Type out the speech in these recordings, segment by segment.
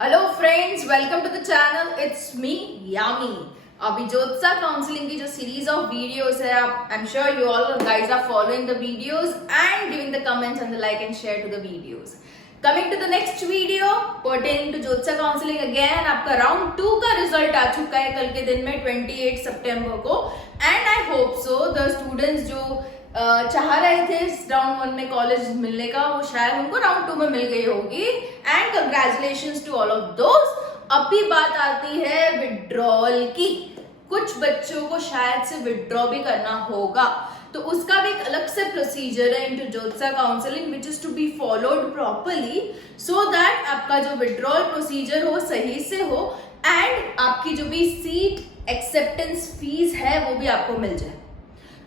Hello friends, welcome to the channel. It's me Yami. अभी ज्योत्सा counselling की जो सीरीज ऑफ वीडियोस है, I am sure you all guys are following the videos and giving the comments and the like and share to the videos. Coming to the next video pertaining to ज्योत्सा counselling. Again आपका round 2 का result आ चुका है कल के दिन में 28 सितंबर को. And I hope so the students जो चाह रहे थे राउंड 1 में कॉलेज मिलने का, वो शायद उनको राउंड 2 में मिल गई होगी. And congratulations to all of दोस्त. अभी बात आती है विड्रॉल की. कुछ बच्चों को शायद से विड्रॉ भी करना होगा, तो उसका भी एक अलग से प्रोसीजर है इनटू ज्योत्सा counselling which is to be followed properly so that आपका जो विड्रॉल प्रोसीजर हो सही से हो एंड आपकी जो भी सीट एक्सेप्टेंस फीस है वो भी आपको मिल जाए.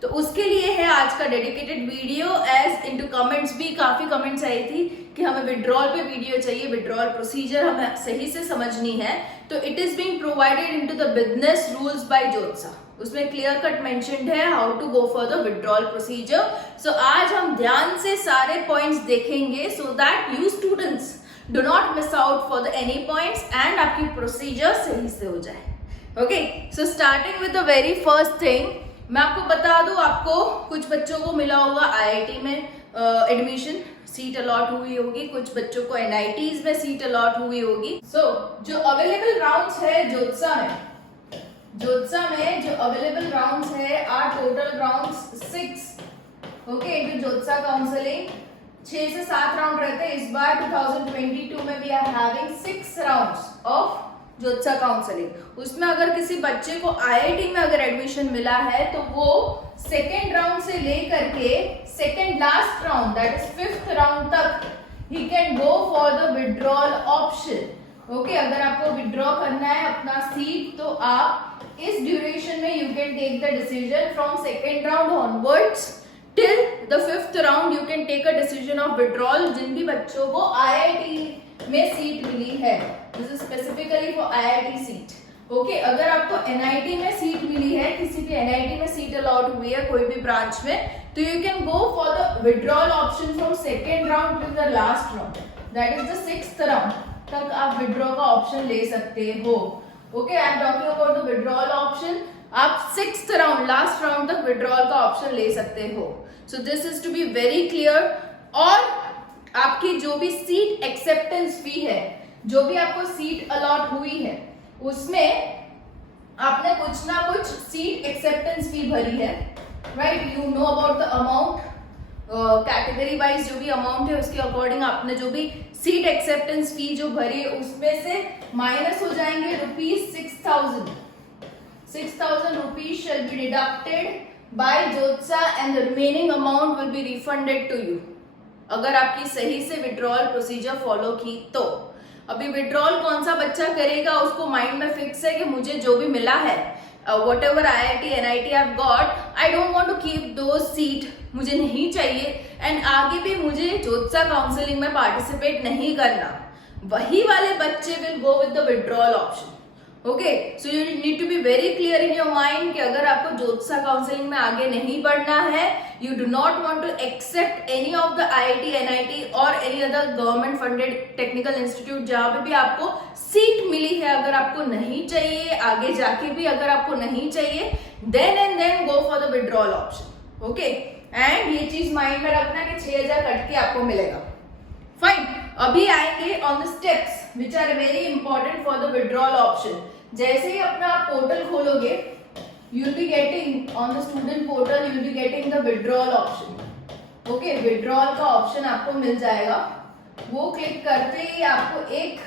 तो उसके लिए है आज का dedicated video. As into comments भी काफी कमेंट्स आई थी कि हमें विड्रॉल पे वीडियो चाहिए, विड्रॉल प्रोसीजर हमें सही से समझनी है. तो it is being provided into the business rules by ज्योत्सा. उसमें क्लियर कट मेंशन्ड है how to go for the withdrawal procedure. So आज हम ध्यान से सारे पॉइंट्स देखेंगे so that you students do not miss out for the any points and आपकी प्रोसीजर सही से हो जाए. Okay, so starting with the very first thing, मैं आपको बता दूं, आपको कुछ बच्चों को मिला होगा आईआईटी में एडमिशन, सीट अलॉट हुई होगी. कुछ बच्चों को एनआईटीज में सीट अलॉट हुई होगी. सो जो अवेलेबल राउंड्स है ज्योत्सा में जो अवेलेबल राउंड्स है are total rounds 6. Okay, into ज्योत्सा काउंसलिंग 6 से 7 राउंड रहते हैं. इस बार 2022 में we are having 6 rounds of ज्योत्सा काउंसलिंग. उसमें अगर किसी बच्चे को आईआईटी में अगर एडमिशन मिला है तो वो सेकेंड राउंड से लेकर के second last round that is 5th round तक ही can go for the withdrawal option. Okay, अगर आपको विड्रॉ करना है अपना सीट तो आप इस ड्यूरेशन में you can take the decision from second round onwards till the 5th round. You can take a decision of withdrawal. जिन भी बच्चों को आईआईटी में सीट मिली है, this is specifically for IIT seat. Okay, अगर आपको एनआईटी में सीट मिली है, किसी की एनआईटी में सीट अलॉट हुई है कोई भी ब्रांच में, तो you can go for the withdrawal option from second round till the last round that is the 6th round तक आप विड्रॉ का ऑप्शन ले सकते हो. Okay, I am talking about the withdrawal option. आप 6th राउंड लास्ट राउंड तक withdrawal का option ले सकते हो. So this is to be very clear. और आपकी जो भी सीट एक्सेप्टेंस फी है, जो भी आपको सीट अलॉट हुई है, उसमें आपने कुछ ना कुछ सीट एक्सेप्टेंस फी भरी है. Right, you know about the amount. Category wise जो भी अमाउंट है उसके अकॉर्डिंग आपने जो भी सीट एक्सेप्टेंस फी जो भरी है उसमें से माइनस हो जाएंगे ₹6,000. 6,000 rupees shall be deducted by ज्योत्सा and the remaining amount will be refunded to you. अगर आपकी सही से विड्रॉल प्रोसीजर फॉलो की तो. अभी विड्रॉल कौन सा बच्चा करेगा उसको माइंड में फिक्स है कि मुझे जो भी मिला है, whatever IIT NIT I got, I don't want to keep those seat, मुझे नहीं चाहिए एंड आगे भी मुझे ज्योत्सा काउंसलिंग में पार्टिसिपेट नहीं करना. वही वाले बच्चे will go with the withdrawal option. Okay, so you need to be very clear in your mind कि अगर आपको ज्योत्सा काउंसलिंग में आगे नहीं बढ़ना है, you do not want to accept any of the IIT NIT और any other government funded technical institute जहां पे भी आपको सीट मिली है, अगर आपको नहीं चाहिए, आगे जाके भी अगर आपको नहीं चाहिए, then and then go for the withdrawal option. Okay, and ये चीज माइंड में रखना कि 6,000 कट के आपको मिलेगा. फाइन, अभी आएंगे on the steps which are very important for the withdrawal option. जैसे ही अपना आप पोर्टल खोलोगे, you will be getting on the student portal, you will be getting the withdrawal option. Okay, withdrawal का ऑप्शन आपको मिल जाएगा. वो क्लिक करते ही आपको एक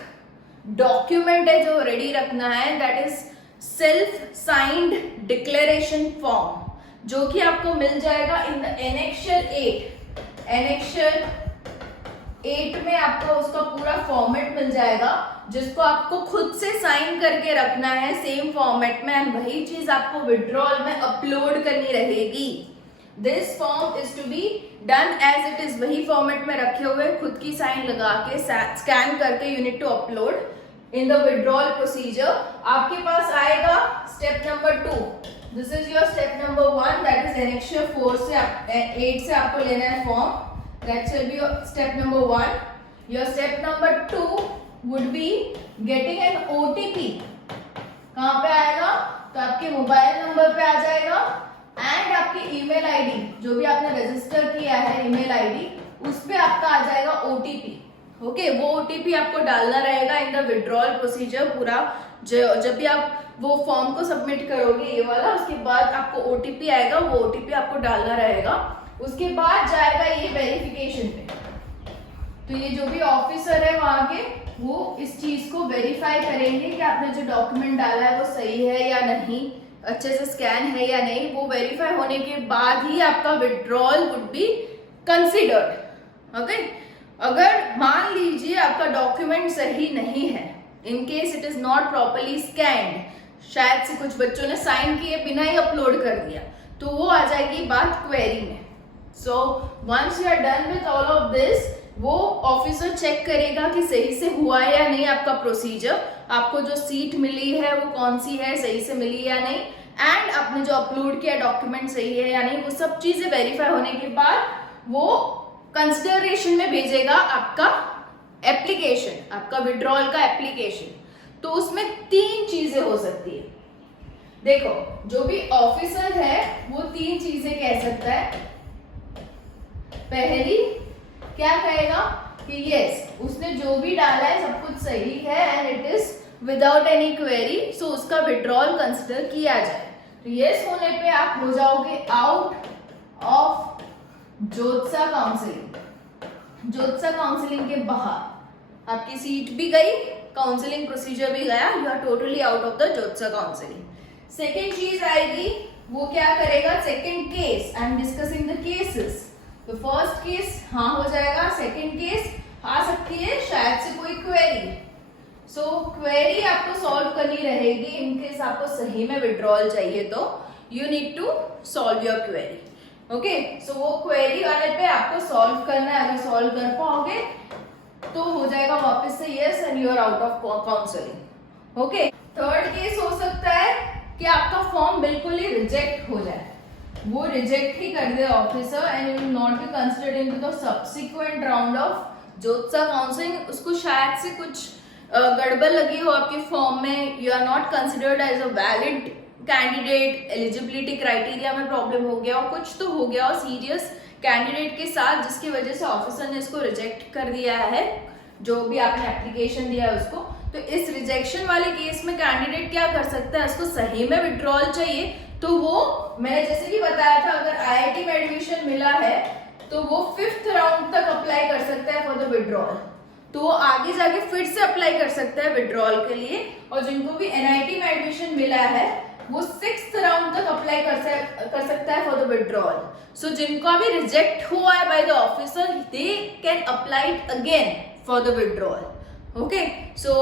डॉक्यूमेंट है जो रेडी रखना है, that is self signed declaration form, जो कि आपको मिल जाएगा इन द एनेक्शर 8. एनेक्शर 8 में आपको उसका पूरा फॉर्मेट मिल जाएगा जिसको आपको खुद से साइन करके रखना है सेम फॉर्मेट में, एंड वही चीज आपको विड्रॉल में अपलोड करनी रहेगी. This form is to be done as it is, वही फॉर्मेट में रखे हुए खुद की साइन लगा के स्कैन करके you need to upload in the withdrawal procedure. आपके पास आएगा step number 2. This is your step number 1 that is annexure 4 से 8 से आपको लेना है form. That shall be your step number 1. Your step number 2, would be getting an OTP. कहाँ पे आएगा? तो आपके मोबाइल नंबर पे आ जाएगा एंड आपकी ईमेल आईडी जो भी आपने रजिस्टर किया है ईमेल आईडी उस पे आपका आ जाएगा OTP. ओके, वो OTP आपको डालना रहेगा इन द विड्रॉल प्रोसीजर पूरा. जब भी आप वो फॉर्म को सबमिट करोगे ये वाला, उसके बाद आपको OTP आएगा, वो OTP आपको डालना रहेगा. उसके बाद जाएगा ये वेरिफिकेशन पे. तो ये जो भी ऑफिसर है वहां के वो इस चीज को वेरीफाई करेंगे कि आपने जो डॉक्यूमेंट डाला है वो सही है या नहीं, अच्छे से स्कैन है या नहीं. वो वेरीफाई होने के बाद ही आपका withdrawal would be considered. Okay, अगर मान लीजिए आपका डॉक्यूमेंट सही नहीं है, in case it is not properly scanned, शायद से कुछ बच्चों ने साइन किए बिना ही अपलोड कर दिया, तो वो आ जाएगी बात क्वेरी में. So once you are done with all of this, वो ऑफिसर चेक करेगा कि सही से हुआ है या नहीं आपका प्रोसीजर, आपको जो सीट मिली है वो कौन सी है, सही से मिली या नहीं, एंड आपने जो अपलोड किया डॉक्यूमेंट सही है या नहीं. वो सब चीजें वेरीफाई होने के बाद वो कंसिडरेशन में भेजेगा आपका एप्लीकेशन, आपका विड्रॉल का एप्लीकेशन. तो उसमें 3 चीजें हो सकती है. देखो, जो भी ऑफिसर है वो 3 चीजें कह सकता है. पहली क्या कहेगा कि यस, उसने जो भी डाला है सब कुछ सही है and it is without any query, so उसका विड्रॉल कंसिडर किया जाए. तो यस होने पे आप हो जाओगे आउट ऑफ ज्योत्सा काउंसलिंग. ज्योत्सा काउंसलिंग के बाहर आपकी सीट भी गई, काउंसलिंग प्रोसीजर भी गया, you are totally out of the ज्योत्सा काउंसलिंग. सेकेंड चीज आएगी, वो क्या करेगा, second case, I am discussing the cases. तो फर्स्ट केस हाँ हो जाएगा, सेकेंड केस आ सकती है शायद से कोई क्वेरी. सो क्वेरी आपको सॉल्व करनी रहेगी. इन केस आपको सही में विड्रॉल चाहिए तो you need to solve your query. Okay, so वो क्वेरी वाले पे आपको सॉल्व करना है. अगर सॉल्व कर पाओगे तो हो जाएगा वापस से yes and you are out of counselling. Okay, third case हो सकता है कि आपका फॉर्म बिल्कुल ही रिजेक्ट हो जाए, वो रिजेक्ट ही कर दे officer and you will not be considered into the subsequent round of ज्योत्सा काउंसलिंग. उसको शायद से कुछ गड़बड़ लगी हो आपके फॉर्म में, you are not considered as a valid candidate, eligibility criteria में प्रॉब्लम हो गया हो, कुछ तो हो गया हो सीरियस कैंडिडेट के साथ, जिसकी वजह से ऑफिसर ने इसको रिजेक्ट कर दिया है जो भी आपने एप्लीकेशन दिया है उसको. तो इस रिजेक्शन वाले केस में कैंडिडेट क्या कर सकता है, उसको सही में विड्रॉल चाहिए तो वो, मैंने जैसे कि बताया था, अगर IIT में एडमिशन मिला है तो वो 5th राउंड तक अप्लाई कर सकता है फॉर द विड्रॉल. तो वो आगे जाके फिर से अप्लाई कर सकता है विड्रॉल के लिए. और जिनको भी NIT में एडमिशन मिला है वो 6th राउंड तक अप्लाई कर सकता है फॉर द विड्रॉल. सो जिनको अभी रिजेक्ट हुआ है by the officer, they can apply it again for the withdrawal. Okay, so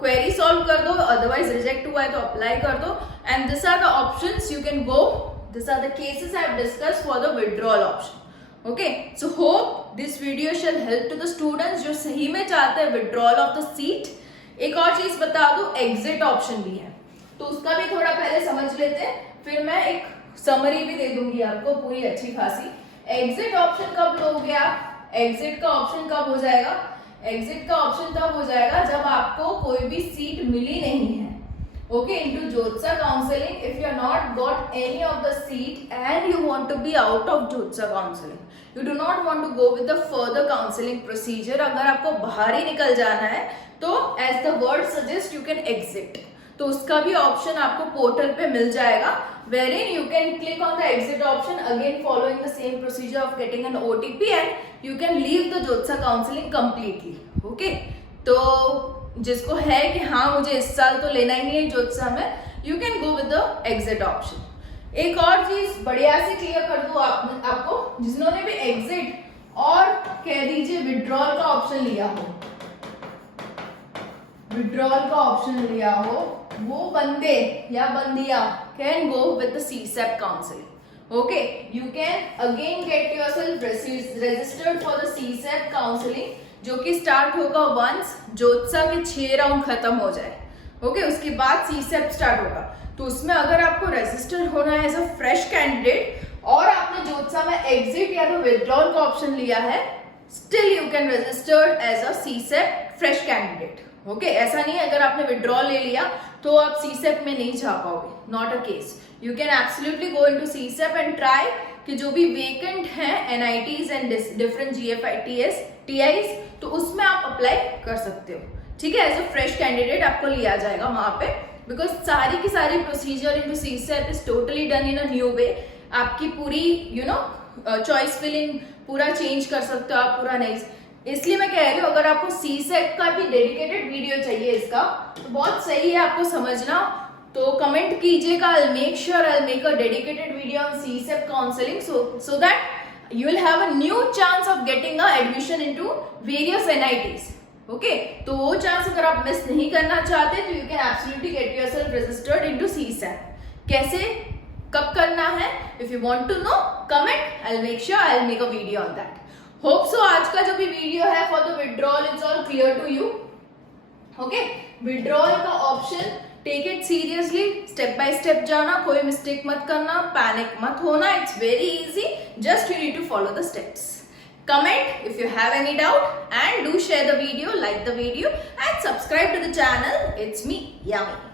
query solve कर दो, अदरवाइज रिजेक्ट हुआ है तो अप्लाई कर दो. And this are the options you can go, this are the cases I have discussed for the withdrawal option. Okay, so hope this video shall help to the students जो सही में चाहते हैं विड्रॉल ऑफ द सीट. एक और चीज बता दूं, एग्जिट ऑप्शन भी है, तो उसका भी थोड़ा पहले समझ लेते हैं, फिर मैं एक समरी भी दे दूंगी आपको पूरी अच्छी खासी. एग्जिट ऑप्शन कब लोगे आप, एग्जिट का ऑप्शन कब हो जाएगा, एग्जिट का ऑप्शन तब हो जाएगा जब आपको कोई भी सीट मिली नहीं है. ओके, इनटू ज्योत्सा counselling, if you are not got any of the seat and you want to be out of ज्योत्सा counselling, you do not want to go with the further counselling procedure, अगर आपको बाहर ही निकल जाना है तो as the word suggest you can exit. तो उसका भी ऑप्शन आपको पोर्टल पे मिल जाएगा, wherein you can click on the exit option, again following the same procedure of getting an OTP, and you can leave the ज्योत्सा counselling completely. Okay, तो जिसको है कि हाँ मुझे इस साल तो लेना ही नहीं है ज्योत्सा में, you can go with the exit option. एक और चीज बढ़िया से क्लियर कर दूं आपको, जिन्होंने भी एग्जिट और कह दीजिए विड्रॉल का ऑप्शन लिया हो, विड्रॉल का ऑप्शन लिया हो, वो बंदे या बंदिया can go with the CSEP counselling. Okay, you can again get yourself registered for the CSEP counselling, जो कि स्टार्ट होगा वंस ज्योत्सा के 6 राउंड खत्म हो जाए. ओके, उसके बाद CSEP स्टार्ट होगा. तो उसमें अगर आपको रजिस्टर होना है एज अ फ्रेश कैंडिडेट और आपने ज्योत्सा में एग्जिट या तो विड्रॉल का ऑप्शन लिया है, still you can register as a CSEP fresh candidate. Okay ऐसा नहीं है अगर आपने विड्रॉल ले लिया तो आप सीसेप में नहीं जा पाओगे, not a case. You can absolutely go into CSAB and try कि जो भी वेकेंट है NITs and different GFTIs TIs, तो उसमें आप अप्लाई कर सकते हो. ठीक है, एज अ फ्रेश कैंडिडेट आपको लिया जाएगा वहां पे, बिकॉज सारी की सारी procedure into CSAB is totally done in a new way. आपकी पूरी चॉइस फिलिंग पूरा चेंज कर सकते हो आप, पूरा नहीं. इसलिए मैं कह रही हूँ अगर आपको सीसेप का भी डेडिकेटेड वीडियो चाहिए इसका, तो बहुत सही है आपको समझना. तो कमेंट कीजिएगा, I will make sure I will make a dedicated video on CSAB counselling so that you will have a new chance of getting a admission into various NITs. Okay तो वो चांस अगर आप miss नहीं करना चाहते तो you can absolutely get yourself registered into CSAB. कैसे कब करना है, if you want to know comment, I will make sure I will make a video on that. Hope so आज का जो भी वीडियो है for the withdrawal it's all clear to you. Okay withdrawal का option, take it seriously, step by step जाना, कोई mistake मत करना, पैनिक मत होना. It's very easy, just you need to follow the steps. Comment if you have any doubt and do share the video, like the video and subscribe to the channel. It's me, Yami.